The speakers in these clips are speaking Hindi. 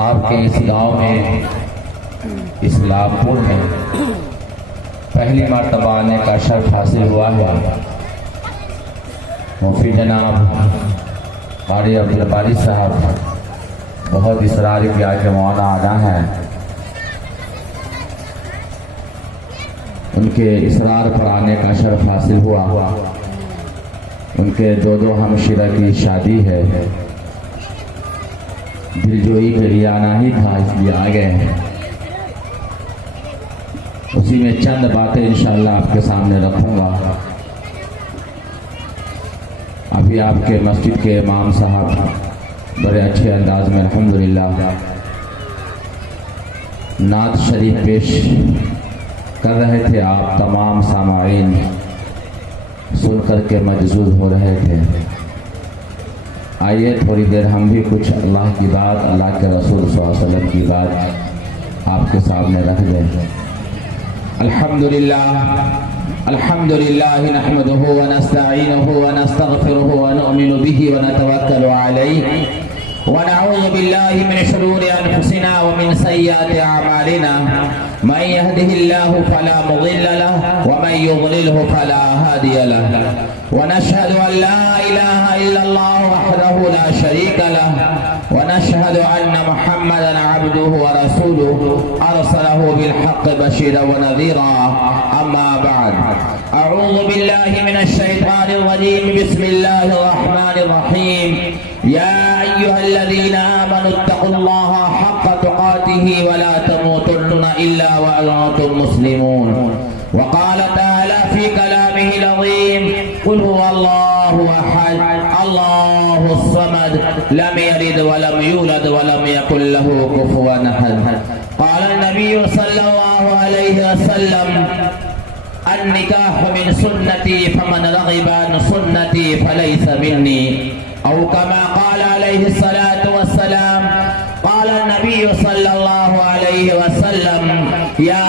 आपके इस गांव में इस्लामपुर में पहली मर्तबा आने का शर्फ हासिल हुआ है। मुफ्ती जनाब कारी अब्दुल बारी साहब बहुत इसरार किया कि मौलाना आना है। उनके इसरार पर आने का शर्फ हासिल हुआ। उनके दो हमशिरा की शादी है। दिलजोई के लिए आना ही था, इसलिए आ गए। उसी में चंद बातें इंशाअल्लाह आपके सामने रखूंगा। अभी आपके मस्जिद के इमाम साहब बड़े अच्छे अंदाज में अल्हम्दुलिल्लाह नात शरीफ पेश कर रहे थे। आप तमाम सामाईन सुन करके मजजूब हो रहे थे। आइए थोड़ी देर हम भी कुछ अल्लाह की बात, अल्लाह के रसूल सल्लल्लाहु अलैहि वसल्लम की बात आपके सामने रख दें। अल्हम्दुलिल्लाह अल्हम्दुलिल्लाह नहमदुहु व नस्तईनुहु व नस्तगफिरुहु व नु'मिनु बिही व नतवक्कलु अलैहि व नऊज़ु बिल्लाहि मिन शुरूरि अनफुसिना व मिन सय्यिआति अमालिना मन यहदिहिल्लाहु फला मुदिल्ल लहु व मन युद्लिलहु फला हादिय लहु व नशहदु अन ला इलाहा इल्लल्लाह वहदहु ला शरीका लहु व नशहदु अन्न मुहम्मदन अब्दुहु व रसूलुहु अरसलहु बिल हक़्क़ि बशीरन व नज़ीरा। अम्मा बअद अऊज़ु बिल्लाहि मिनश शैतानिर रजीम। बिस्मिल्लाहिर रहमानिर रहीम। या अय्युहल्लज़ीना आमनुत्तक़ुल्लाहा हक़्क़ तुक़ातिही व ला तमूतुन्ना इल्ला व अंतुम मुस्लिमून। व क़ाल तआला फ़ी कलामिहिल अज़ीम क़ुल हुवल्लाहु अहद अल्लाहुस समद लम यलिद व लम यूलद व लम यकुल लहू कुफुवन अहद। क़ाल नबी सल्लल्लाहु अलैहि वसल्लम अन्निकाह मिन सुन्नती फमन रग़िबा अन सुन्नती फलैस मिन्नी औ कमा क़ाल अलैहि सलातु वस्सलाम। क़ाल नबी सल्लल्लाहु अलैहि वसल्लम या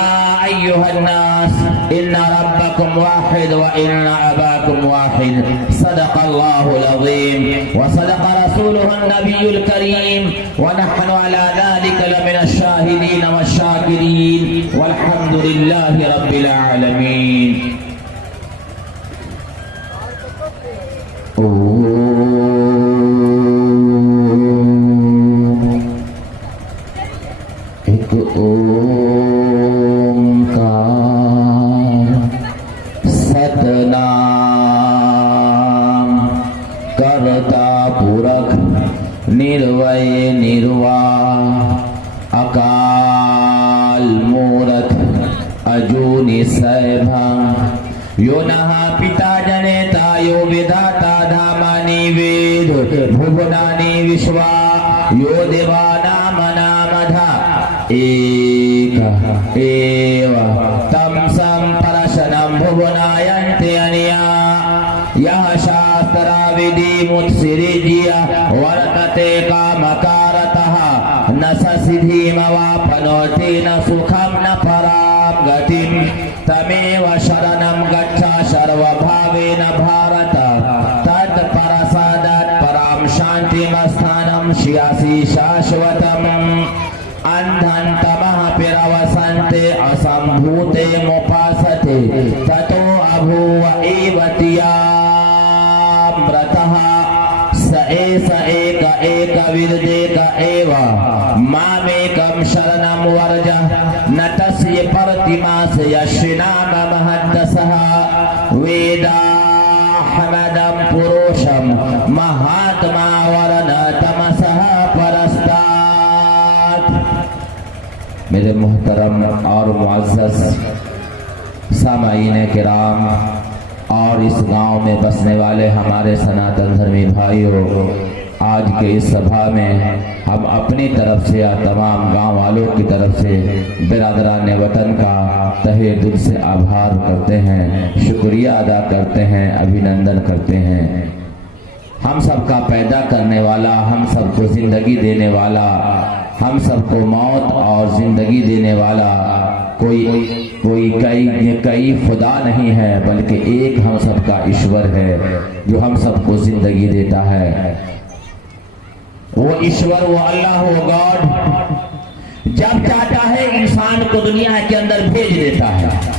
अय्युहन्नास इन्ना रब्बकुम वाहिद व इन्ना अबाकुम वाहिद। सदक़ल्लाहुल अज़ीम व सदक़ रसूलुहुन नबियुल करीम व नहनु अला ज़ालिका लमिनश शाहिदीन वश्शाकिरीन वल्हम्दुलिल्लाहि रब्बिल आलमीन। एक ओंकार सतनाम करता पुरख निर्वय निर्वाह अकाल मूरत अजूनि सैभं यो नः पिता जनेता यो विधाता धामानि वेद भुवनानि विश्वा यो देवानामनामधा एक एव तं सम्परशनं भुवनायन्ते अनया यः शास्त्राविधिमुत्सिरिज्य वर्तते कामकारतः न स सिद्धिमवाप्नोति न सुखं न परां गतिं तमेव शरणं गच्छ सर्वभावेन भारत। तत्परसादात् परां शान्तिमस्थानं श्यासि शाश्वतम्। अन्धं तमः पिरवसन्ते असम्भूते मुपासते ततो अभूव एव तियामृतः। स एष एक एकविदेक एव मामेकं शरणं वर्ज न तस्य प्रतिमास यस्य नाम महद्दसः। वेदाहमदं पुरुषं महात्मा वरन तमसः परस्तात्। मेरे मुहतरम और मुअज़्ज़ज़ सामाईन किराम और इस गांव में बसने वाले हमारे सनातन धर्मी भाइयों, आज के इस सभा में हम अपनी तरफ से या तमाम गांव वालों की तरफ से बिरादरान वतन का तहे दिल से आभार करते हैं, शुक्रिया अदा करते हैं, अभिनंदन करते हैं। हम सबका पैदा करने वाला, हम सबको जिंदगी देने वाला, हम सबको मौत और जिंदगी देने वाला कोई कई खुदा नहीं है, बल्कि एक हम सबका ईश्वर है जो हम सबको जिंदगी देता है। वो ईश्वर, वो अल्लाह, वो गॉड जब चाहता है इंसान को दुनिया के अंदर भेज देता है।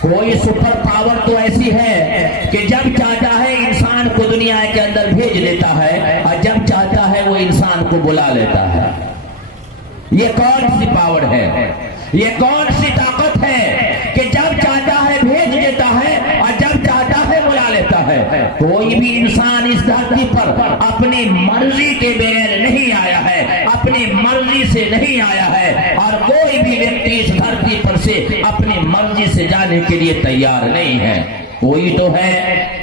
कोई सुपर पावर तो ऐसी है कि जब चाहता है इंसान को दुनिया के अंदर भेज देता है और जब चाहता है वो इंसान को बुला लेता है। ये कौन सी पावर है, ये कौन सी ताकत है कि जब चाहता है भेज देता है और जब चाहता है बुला लेता है। कोई भी इंसान इस धरती पर अपनी मर्जी के बगैर नहीं आया है, अपनी मर्जी से नहीं आया है और कोई भी व्यक्ति इस धरती पर से अपनी मर्जी से जाने के लिए तैयार नहीं है। कोई तो है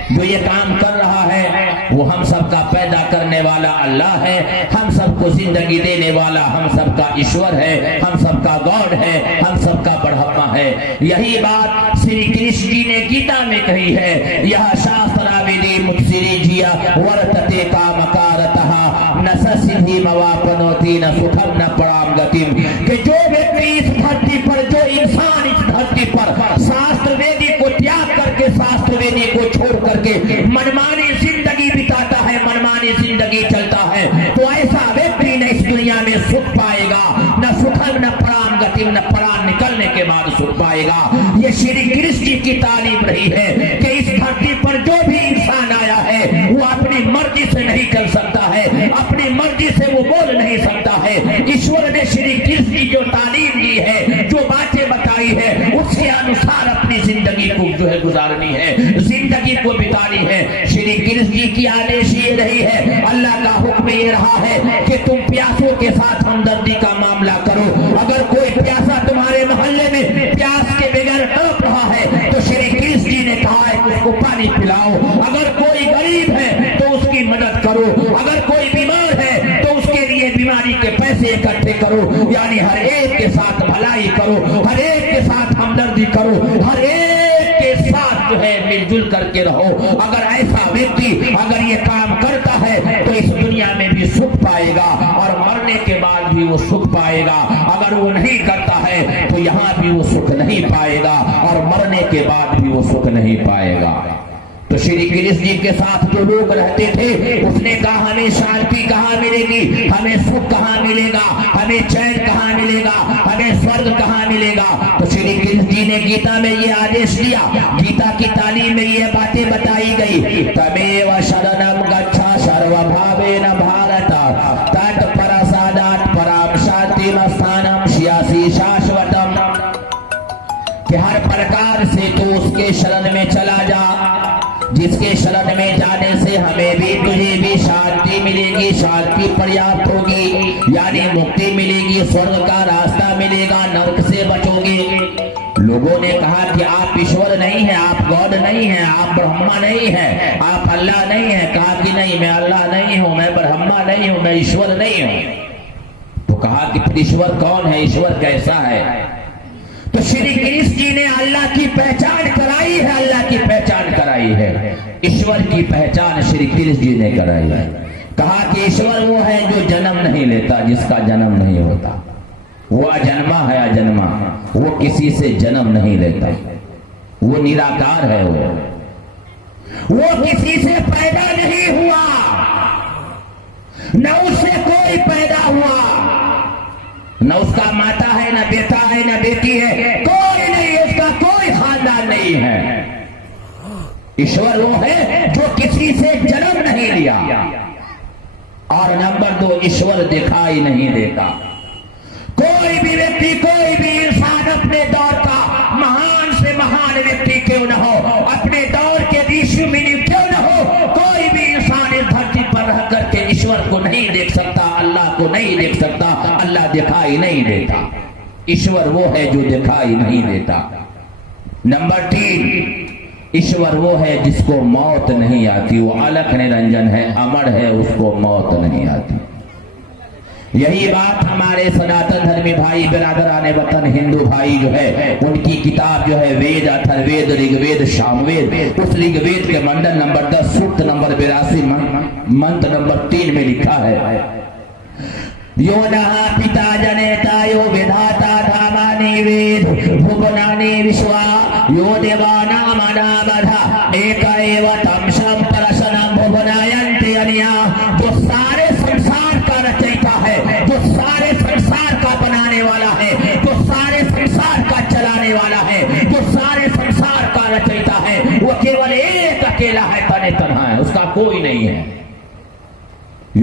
जो ये काम कर रहा है, वो हम सबका पैदा करने वाला अल्लाह है, हम सबको जिंदगी देने वाला हम सबका ईश्वर है, हम सबका गॉड है, हम सबका ब्रह्मा है। यही बात श्री कृष्ण जी ने गीता में कही है, यह शास्त्राविधि मुत्सिरी जिया वर्तते कामकारतः न सिद्धि मवापनोति न सुखम न पराम गतिम। कि जो व्यक्ति इस धरती पर, जो इंसान इस धरती पर शास्त्र वेदी को त्याग करके, शास्त्र वेदी को छोड़ करके मनमानी जिंदगी बिताता है, मनमानी जिंदगी चलता है, तो ऐसा व्यक्ति न इस दुनिया में सुख पाएगा, न सुखम न पराम गतिम, न पराम निकलने के बाद सुख पाएगा। ये श्री कृष्ण जी की तालीम रही है कि इस धरती पर जो भी इंसान आया है वो अपनी मर्जी से नहीं चल सकता है, अपनी मर्जी से वो बोल नहीं सकता है। ईश्वर ने श्री कृष्ण जी जो तालीम दी है, जो बातें बताई है, उसके अनुसार अपनी जिंदगी को जो है गुजारनी है, जिंदगी को बितानी है। श्री कृष्ण जी की आदेश ये रही है, अल्लाह का हुक्म ये रहा है कि तुम प्यासों के साथ हमदर्दी का मामला करो। अगर कोई प्यासा तुम्हारे मोहल्ले में प्यास के बगैर तड़प रहा है तो श्री कृष्ण जी ने कहा है कि उसको पानी पिलाओ। अगर कोई गरीब है तो उसकी मदद करो, अगर कोई बीमार है तो उसके लिए बीमारी के पैसे इकट्ठे करो, यानी हर एक के साथ भलाई करो, हर एक के साथ हमदर्दी करो, हर एक के साथ जो है मिलजुल करके रहो। अगर ऐसा व्यक्ति अगर ये काम करता है तो इस दुनिया में भी सुख पाएगा और मरने के बाद भी वो सुख पाएगा। अगर वो नहीं करता है तो यहाँ भी वो सुख नहीं पाएगा और मरने के बाद भी वो सुख नहीं पाएगा। तो श्री कृष्ण जी के साथ जो लोग रहते थे, उसने कहा हमें शांति कहाँ मिलेगी, हमें सुख कहाँ मिलेगा, हमें चैन कहाँ मिलेगा, हमें स्वर्ग कहाँ मिलेगा। तो श्री कृष्ण जी ने गीता में ये आदेश दिया, गीता की तालीम में ये बातें बताई गई, तमेव शरणम गच्छ सर्वभावेन भारत तत्प्रसादात् पराम शांतिम स्थानम श्यासी शाश्वतम। कि हर प्रकार से तो उसके शरण में चला जा, जिसके शरण में जाने से हमें भी तुझे भी शांति मिलेगी, शांति पर्याप्त होगी, यानी मुक्ति मिलेगी, स्वर्ग का रास्ता मिलेगा, नरक से बचोगे। लोगों ने कहा कि आप ईश्वर नहीं है, आप गॉड नहीं है, आप ब्रह्मा नहीं है, आप अल्लाह नहीं है। कहा कि नहीं, मैं अल्लाह नहीं हूँ, मैं ब्रह्मा नहीं हूँ, मैं ईश्वर नहीं हूँ। तो कहा कि फिर ईश्वर कौन है, ईश्वर कैसा है? तो श्री कृष्ण जी ने अल्लाह की पहचान कराई है, अल्लाह की पहचान कराई है, ईश्वर की पहचान श्री कृष्ण जी ने कराई है। कहा कि ईश्वर वो है जो जन्म नहीं लेता, जिसका जन्म नहीं होता, वो अजन्मा है, अजन्मा, वो किसी से जन्म नहीं लेता, वो निराकार है, वो किसी से पैदा नहीं हुआ, न उससे कोई पैदा हुआ, न उसका माता है, न बेटा है, न बेटी है, कोई नहीं, उसका कोई खानदान नहीं है। ईश्वर वो है जो किसी से जन्म नहीं लिया। और नंबर 2, ईश्वर दिखाई नहीं देता। कोई भी व्यक्ति, कोई भी इंसान अपने दौर का महान से महान व्यक्ति क्यों न हो, अपने दौर के ऋषि मुनि क्यों न हो, कोई भी इंसान इस धरती पर रह करके ईश्वर को नहीं देख सकता, अल्लाह को नहीं देख सकता। अल्लाह दिखाई नहीं देता, ईश्वर वो है जो दिखाई नहीं देता। नंबर 3, ईश्वर वो है जिसको मौत नहीं आती, वो अलख निरंजन है, अमर है, उसको मौत नहीं आती। यही बात हमारे सनातन धर्मी भाई बिरादराने वतन हिंदू भाई जो है, उनकी किताब जो है वेद, अथर्ववेद, ऋग्वेद, सामवेद, उस ऋग्वेद के मंडल नंबर 10 सूक्त नंबर 82 मंत्र नंबर 3 में लिखा है, यो नः पिता जनेता यो विधाता धामानि वेद भुवनानि विश्वा यो देवानामनामधा एक एव तम संपरसनं भुवनायन्ति अन्या। जो सारे संसार का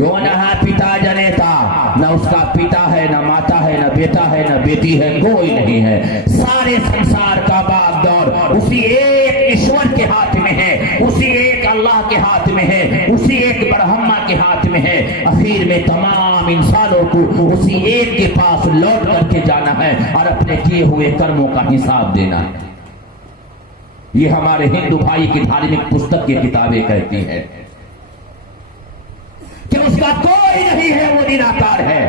यो न पिता जनेता, न उसका पिता है, न माता है, न बेटा है, न बेटी है, कोई नहीं है। सारे संसार का बाप दौर उसी एक ईश्वर के हाथ में है, उसी एक अल्लाह के हाथ में है, उसी एक ब्रह्मा के हाथ में है। आखिर में तमाम इंसानों को उसी एक के पास लौट करके जाना है और अपने किए हुए कर्मों का हिसाब देना है। ये हमारे हिंदू भाई की धार्मिक पुस्तक की किताबें कहती है कि उसका कोई नहीं है, वो निराकार है।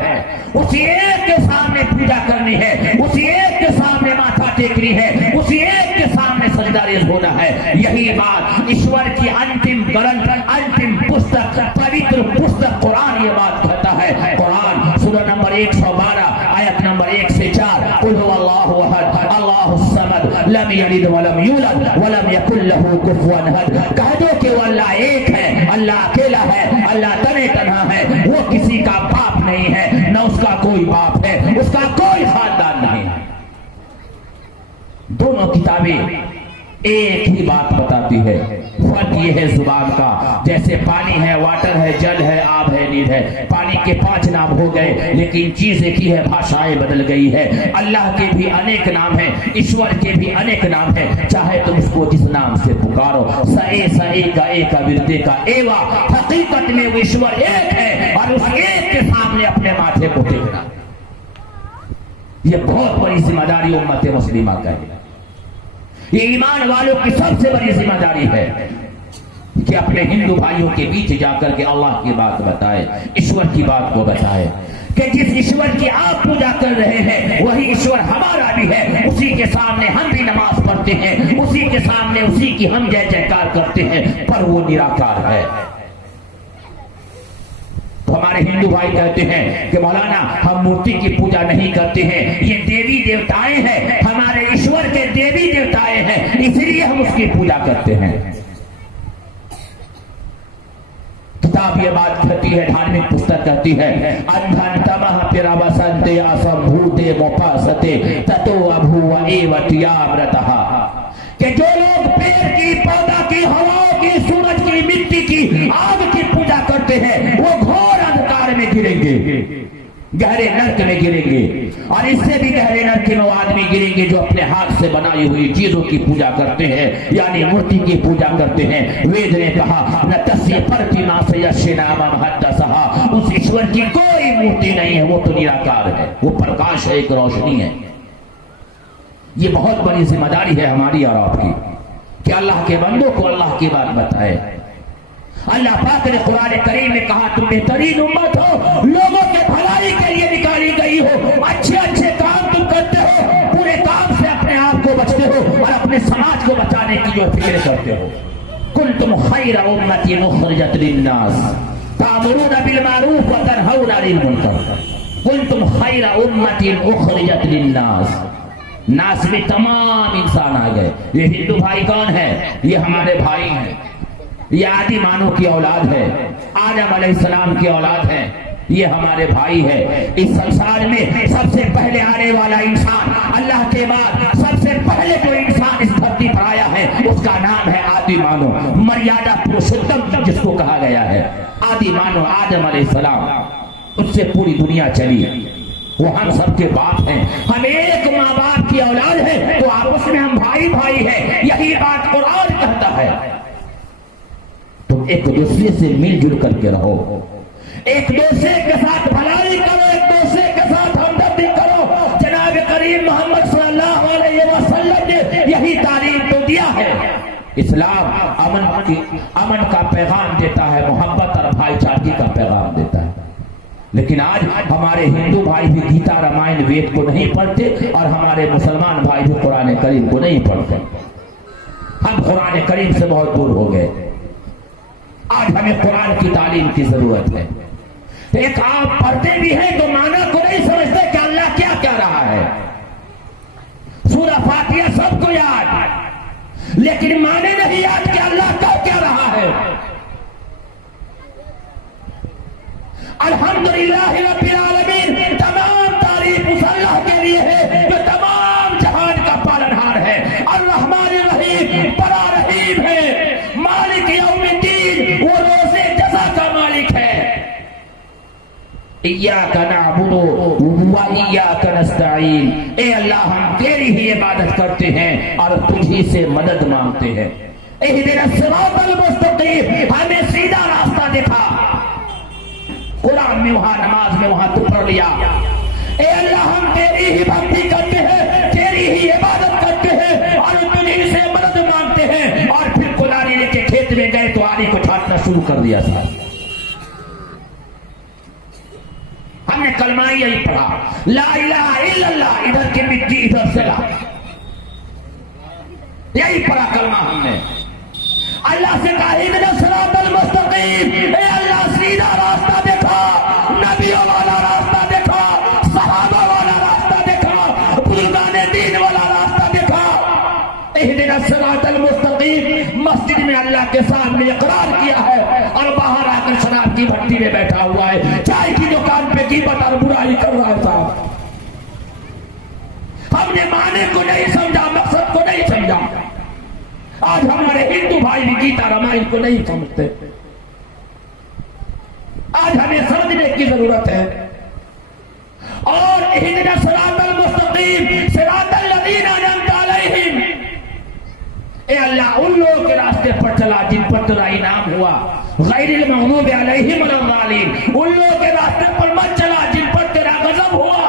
उसी एक के सामने पूजा करनी है, उसी एक के सामने माथा टेकनी है, उसी एक के सामने सजदारेज होना है। यही बात ईश्वर की अंतिम ग्रंथ, अंतिम पुस्तक, पवित्र पुस्तक कुरान ये बात कहता है। कुरान सूरह नंबर 112 आयत नंबर 1 से 4, कुल हुवल्लाहु अहद अल्लाहुस समद लम यलिद वलम यूलद वलम यकुल लहू कुफुवन अहद। कह दो कि वो अल्लाह एक है, अल्लाह अकेला है, अल्लाह तने तन्हा है, वो किसी का बाप नहीं है, न उसका कोई बाप है, उसका कोई खानदान नहीं है। दोनों किताबें एक ही बात बताती है, फर्क ये है जुबान का। जैसे पानी है, वाटर है, जल है, आब है, नींद है। पानी के 5 नाम हो गए, लेकिन चीज एक ही है, भाषाएं बदल गई है। अल्लाह के भी अनेक नाम है, ईश्वर के भी अनेक नाम है, चाहे तुम उसको जिस नाम से पुकारो। सए सए का एक विरदे का एवा, हकीकत में वो ईश्वर एक है और उस एक के सामने अपने माथे को टेकना, ये बहुत बड़ी जिम्मेदारी उम्मत मुस्लिमा का है। ये ईमान वालों की सबसे बड़ी जिम्मेदारी है कि अपने हिंदू भाइयों के बीच जाकर के अल्लाह की बात बताए, ईश्वर की बात को बताए कि जिस ईश्वर की आप पूजा कर रहे हैं वही ईश्वर हमारा भी है। उसी के सामने हम भी नमाज पढ़ते हैं, उसी के सामने उसी की हम जय जयकार करते हैं, पर वो निराकार है। तो हमारे हिंदू भाई कहते हैं कि मौलाना हम मूर्ति की पूजा नहीं करते हैं, ये देवी देवताएं हैं, हमारे ईश्वर के देवी देवताएं हैं, इसलिए हम उसकी पूजा करते हैं। किताब ये बात कहती है, धार्मिक पुस्तक कहती है, अंधन तमह पिरावसंते असंभूते मोपासते ततो अभूव एवतियामृतः, कि जो लोग पेड़ की, पौधा की, हवाओं की, सूरज की, मिट्टी की, आग की पूजा करते हैं वो घोर अंधकार में गिरेंगे, गहरे नरक में गिरेंगे। और इससे भी गहरे नरक में वो आदमी गिरेंगे जो अपने हाथ से बनाई हुई चीजों की पूजा करते हैं, यानी मूर्ति की पूजा करते हैं। वेद ने कहा न तस्य प्रतिमा से यशनामा महत्तसहा, उस ईश्वर की कोई मूर्ति नहीं है, वो तो निराकार है, वो प्रकाश है, एक रोशनी है। ये बहुत बड़ी जिम्मेदारी है हमारी और आपकी कि अल्लाह के बंदों को अल्लाह की बात बताए। अल्लाह पाक ने कुरान करीम में कहा तुम बेहतरीन उम्मत हो, लोगों के भलाई के लिए निकाली गई हो, अच्छे अच्छे काम तुम करते हो, पूरे काम से अपने आप को बचते हो और अपने समाज को बचाने की जो फिक्र करते हो। कुंतुम खैरा उम्मतिन उखरिजत लिन्नास तामुरूना बिल मारूफ व तनहौना अनिल मुनकर। कुंतुम खैरा उम्मतिन उखरिजत लिन्नास, नास में तमाम इंसान आ गए। ये हिंदू भाई कौन है? ये हमारे भाई हैं, ये आदि मानव की औलाद है, आदम अलैहिस्सलाम की औलाद है, ये हमारे भाई है। इस संसार में सबसे पहले आने वाला इंसान, अल्लाह के बाद सबसे पहले जो इंसान इस धरती पर आया है उसका नाम है आदि मानव, मर्यादा पुरुषोत्तम जिसको कहा गया है। आदि मानव आदम अलैहिस्सलाम, उससे पूरी दुनिया चली, वो हम सबके बाप हैं, हम एक माँ बाप की औलाद है, तो आपस में हम भाई भाई हैं, यही बात कुरान कहता है। तुम एक दूसरे से मिलजुल करके रहो, एक दूसरे के साथ भलाई करो, एक दूसरे के साथ हमदर्दी करो। जनाब करीम मोहम्मद सल्लल्लाहु अलैहि वसल्लम ने यही तालीम तो दिया है। इस्लाम अमन का पैगाम देता है, मोहब्बत और भाईचारगी का पैगाम देता है। लेकिन आज हमारे हिंदू भाई भी गीता रामायण वेद को नहीं पढ़ते और हमारे मुसलमान भाई भी कुरान करीम को नहीं पढ़ते। हम कुरान करीम से बहुत दूर हो गए। आज हमें कुरान की तालीम की जरूरत है। एक आप पढ़ते भी हैं तो माना को नहीं समझते कि अल्लाह क्या कह रहा है। सूरह फातिहा सबको याद, लेकिन माने नहीं याद कि अल्लाह कब क्या रहा है। अल्हम्दुलिल्लाह रब्बिल आलमीन, तमाम तारीफ उस अल्लाह के लिए है जो तमाम जहान का पालनहार है। अर्रहमानिर रहीम, बड़ा रहीम है। मालिक यौमिद्दीन, वो रोज़े जज़ा का मालिक है। इय्याका नअबुदु व इय्याका नस्तईन, ए अल्लाह हम तेरी ही इबादत करते हैं और तुझी से मदद मांगते हैं। इहदिनस सिरातल मुस्तकीम, हमें सीधा रास्ता दिखा। कुरान में वहां, नमाज में वहां तू पढ़ लिया, ए अल्लाह हम तेरी ही भक्ति करते हैं, तेरी ही इबादत करते हैं और तुझी से मदद मांगते हैं। और फिर कुल्हाड़ी लेके खेत में गए तो आरी को छाटना शुरू कर दिया था। हमने कलमा यही पढ़ा, ला इलाहा इल्लल्लाह, इधर की मिट्टी इधर से ला, यही पढ़ा कलमा हमने। अल्लाह से कहा इहदिनस सिरातल मुस्तकीम, ए अल्लाह सीधा रास्ता देखा, नबियों वाला रास्ता देखा, सहाबा वाला रास्ता देखा, बुजुर्गाने दीन वाला रास्ता देखा। इहदिनस सिरातल मुस्तकीम मस्जिद में अल्लाह के सामने इकरार किया है और बाहर आकर शराब की भट्टी में बैठा हुआ है, चाय की दुकान पे कीमत और बुराई कर रहा था। हमने माने को नहीं समझा, मकसद को नहीं समझा। आज हमारे हिंदू भाई भी गीता रामायण को नहीं समझते। आज हमें समझने की जरूरत है। और इहदिनस सिरातल मुस्तकीम सिरातल लज़ीना अनअमता अलैहिम, ए अल्लाह उन लोगों के रास्ते पर चला जिन पर तेरा इनाम हुआ, गैरिल मग़ज़ूबि अलैहिम वलद्दालिन, उन लोगों के रास्ते पर मत चला जिन पर तेरा गजब हुआ।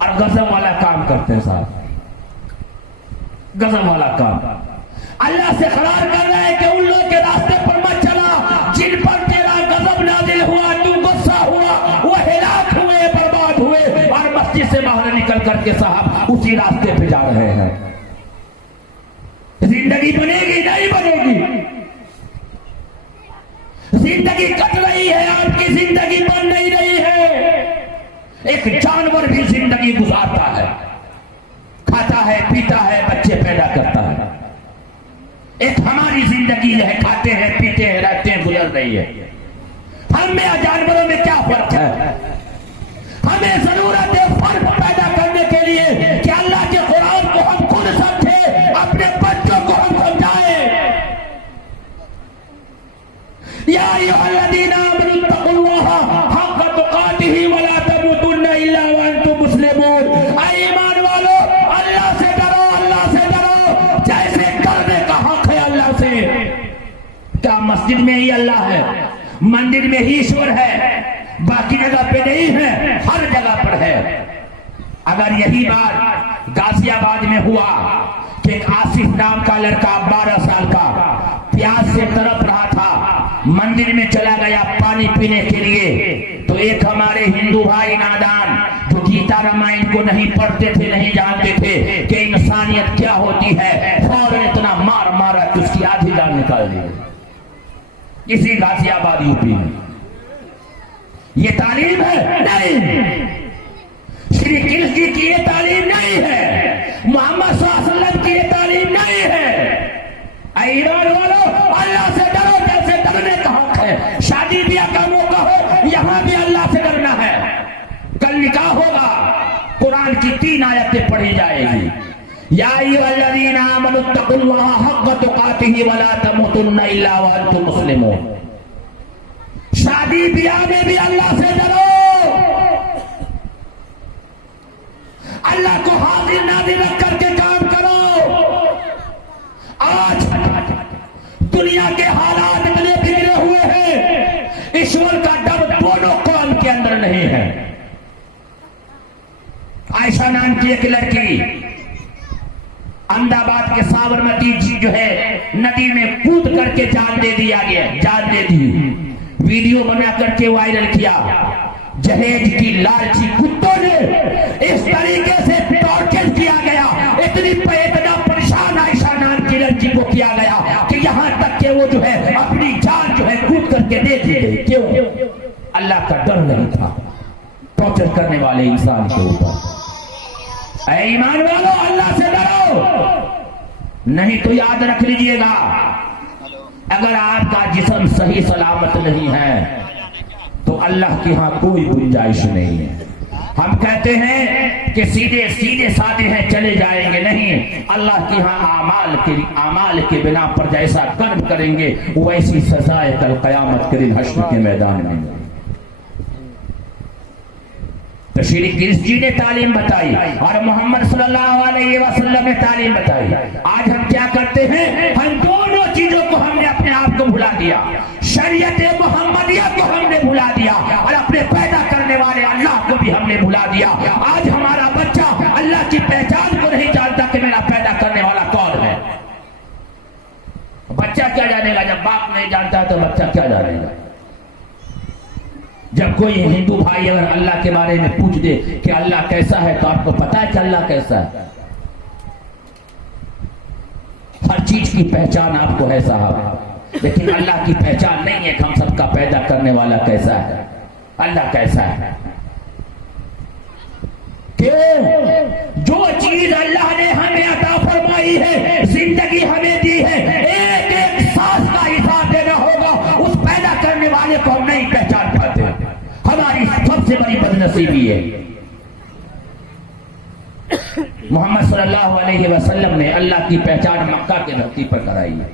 और गजब वाला काम करते हैं साहब, गजब वाला काम। अल्लाह से करार कर रहे हैं कि उन लोगों के रास्ते पर मत चला जिन पर तेरा गजब नाजिल हुआ, तू गुस्सा हुआ, वो हिलाक हुए, बर्बाद हुए और मस्जिद से बाहर निकल करके साहब उसी रास्ते पे जा रहे हैं। जिंदगी बनेगी नहीं बनेगी, जिंदगी कट रही है, आपकी जिंदगी बन नहीं रही है। एक जानवर भी जिंदगी गुजारता है, खाता है, पीता है, बच्चे पैदा करता है। एक हमारी जिंदगी जो है, खाते हैं, पीते हैं, रहते हैं, गुजर रही है। हम में और जानवरों में क्या फर्क है? हमें जरूरत है फर्क पैदा करने के लिए कि अल्लाह के कुरान को हम खुद समझे, अपने बच्चों को हम समझाएं। या अय्युहल्लज़ीना आमनू तक़ुल्लाहा हक़्क़ तुक़ातिही वला तमूतुन्ना इल्ला व अंतुम मुस्लिमून, ऐ ईमान वालों अल्लाह से डरो, अल्लाह से डरो जैसे करने का हक है अल्लाह से। क्या मस्जिद में ही अल्लाह है, मंदिर में ही ईश्वर है, बाकी जगह पे नहीं है, हर जगह पर है। अगर यही बात गाजियाबाद में हुआ कि एक आसिफ नाम का लड़का 12 साल का प्यास से तड़प रहा था, मंदिर में चला गया पानी पीने के लिए, तो एक हमारे हिंदू भाई नादान जो गीता रामायण को नहीं पढ़ते थे, नहीं जानते थे कि इंसानियत क्या होती है, फौरन इतना मार मारा कि उसकी आधी जान निकाल दी। इसी गाजियाबाद यूपी में ये तालीम है? नहीं। श्री कृष्ण जी की ये तालीम नहीं है, मोहम्मद सल्लल्लाहु अलैहि वसल्लम की ये तालीम नहीं है। ईमान वालों अल्लाह से डरो जैसे डरने का हक है। शादी ब्याह का मौका हो, यहाँ भी अल्लाह से डरना है। कल निकाह होगा, कुरान की 3 आयतें पढ़ी जाएगी। या अय्युहल्लज़ीना आमनू तक़ुल्लाहा हक़्क़ तुक़ातिही वला तमूतुन्ना इल्ला व अंतुम मुस्लिमून। शादी ब्याह में भी अल्लाह से डरो, अल्लाह को हाजिर नाजिर रख करके काम करो। आज दुनिया के हालात इतने बिगड़े हुए हैं, ईश्वर का डर दोनों कौम के अंदर नहीं है। आयशा नाम की एक लड़की अहमदाबाद के साबरमती जी जो है नदी में कूद करके जान दे दिया गया, जान दे दी। वीडियो बना करके वायरल किया। जहेज की लालची कुत्तों ने इस तरीके से टॉर्चर किया गया, इतना परेशान आयशा नाम की लड़की को किया गया कि यहाँ तक कि वो जो है अपनी जान जो है कूद करके दे दी गई। क्यों? अल्लाह का डर नहीं था टॉर्चर करने वाले इंसान के ऊपर। ऐ ईमान वालों अल्लाह से डरो, नहीं तो याद रख लीजिएगा, अगर आपका जिस्म सही सलामत नहीं है तो अल्लाह के यहाँ कोई गुंजाइश नहीं है। हम कहते हैं कि सीधे सीधे साधे हैं चले जाएंगे, नहीं, अल्लाह के यहाँ आमाल के बिना पर जैसा कर्म करेंगे वैसी सजाए कल कयामत के दिन हश्र के मैदान में। तो श्री कृष्ण जी ने तालीम बताई और मोहम्मद सल्लल्लाहु अलैहि वसल्लम ने तालीम बताई। आज हम क्या करते हैं, हम दोनों चीजों को हमने अपने आप को भुला दिया, शरीयत मोहम्मदिया को हमने भुला दिया और अपने पैदा करने वाले अल्लाह को भी हमने भुला दिया। आज हमारा बच्चा अल्लाह की पहचान को नहीं जानता कि मेरा पैदा करने वाला कौन है। बच्चा क्या जानेगा, जब बाप नहीं जानता तो बच्चा क्या जानेगा। जब कोई हिंदू भाई अगर अल्लाह के बारे में पूछ दे कि अल्लाह कैसा है, तो आपको पता है कि अल्लाह कैसा है। हर चीज की पहचान आपको है साहब, लेकिन अल्लाह की पहचान नहीं है कि हम सबका पैदा करने वाला कैसा है, अल्लाह कैसा है। क्यों? जो चीज अल्लाह ने हमें अता फरमाई है, जिंदगी हमें दी है, एक एक सांस का हिसाब देना होगा। उस पैदा करने वाले को हम नहीं पहचान पाते। हमारी सबसे बड़ी बदनसीबी है। मोहम्मद सल्लल्लाहु अलैहि वसल्लम ने अल्लाह की पहचान मक्का के धरती पर कराई है।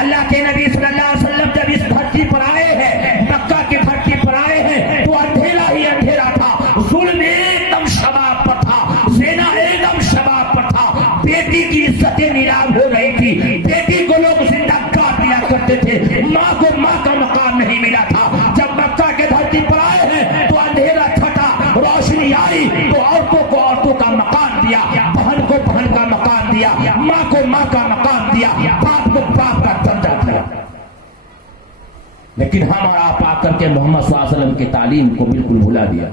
अल्लाह के नबी सल्लल्लाहु अलैहि वसल्लम जब इस धरती पर आए हैं, मक्का की धरती पर आए हैं, तो अंधेरा ही अंधेरा था, जुल्म एकदम शबाब पर था, सेना एकदम शबाब पर था, बेटी की इज्जतें नीलाम हो रही थी, बेटी को लोग जिंदा काट दिया करते थे, माँ को माँ का मकाम नहीं मिला था। जब मक्का के धरती पर आए हैं तो अंधेरा छटा, रोशनी आई तो औरतों को औरतों का मकान दिया, बहन को बहन का मकान दिया, माँ को माँ का मकान दिया, बाप को बाप का दर्जा दिया। लेकिन हमारा आप आकर के मोहम्मद सल्लल्लाहु अलैहि वसल्लम की तालीम को बिल्कुल भुला दिया।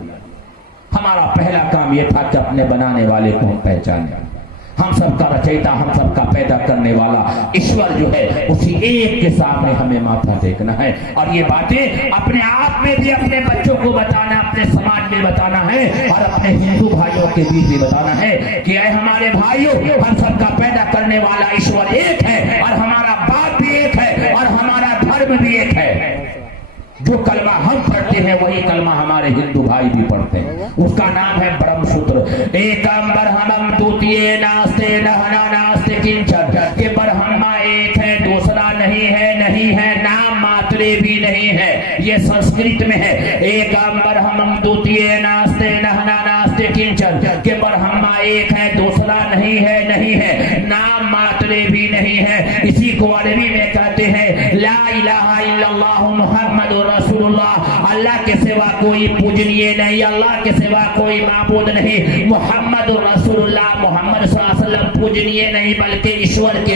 हमारा पहला काम यह था कि अपने बनाने वाले को हम पहचाने। हम सबका रचयिता, हम सबका पैदा करने वाला ईश्वर जो है, उसी एक के सामने हमें माथा टेकना है। और ये बातें अपने आप में भी अपने बच्चों को बताना, अपने समाज में बताना है और अपने हिंदू भाइयों के बीच भी बताना है कि हमारे भाइयों, हम सबका पैदा करने वाला ईश्वर एक है और हमारा बाप भी एक है और हमारा धर्म भी एक है। जो कलमा हम पढ़ते हैं वही कलमा हमारे हिंदू भाई भी पढ़ते हैं। उसका नाम है ब्रह्मसूत्र। एकम ब्रह्मम द्वितीय नास्ते नहना नास्ते किंचन, के ब्रह्मा एक है, दूसरा नहीं है, नहीं है नाम मात्रे भी नहीं है। ये संस्कृत में है। एकम ब्रह्मम द्वितीय नास्ते नहना नास्ते किंचन, के ब्रह्मा एक है, दूसरा नहीं है, नहीं है नाम मात्रे भी नहीं है। इसी को अरबी में कहते हैं ला इलाहा इल्लल्लाह मुहम्मदुर रसूलुल्लाह। अल्लाह के सिवा कोई पूजनीय नहीं, अल्लाह के सिवा कोई माबूद नहीं, मुहम्मद रसूलुल्लाह, मोहम्मद सल्लल्लाहु अलैहि वसल्लम पूजनीय नहीं बल्कि ईश्वर के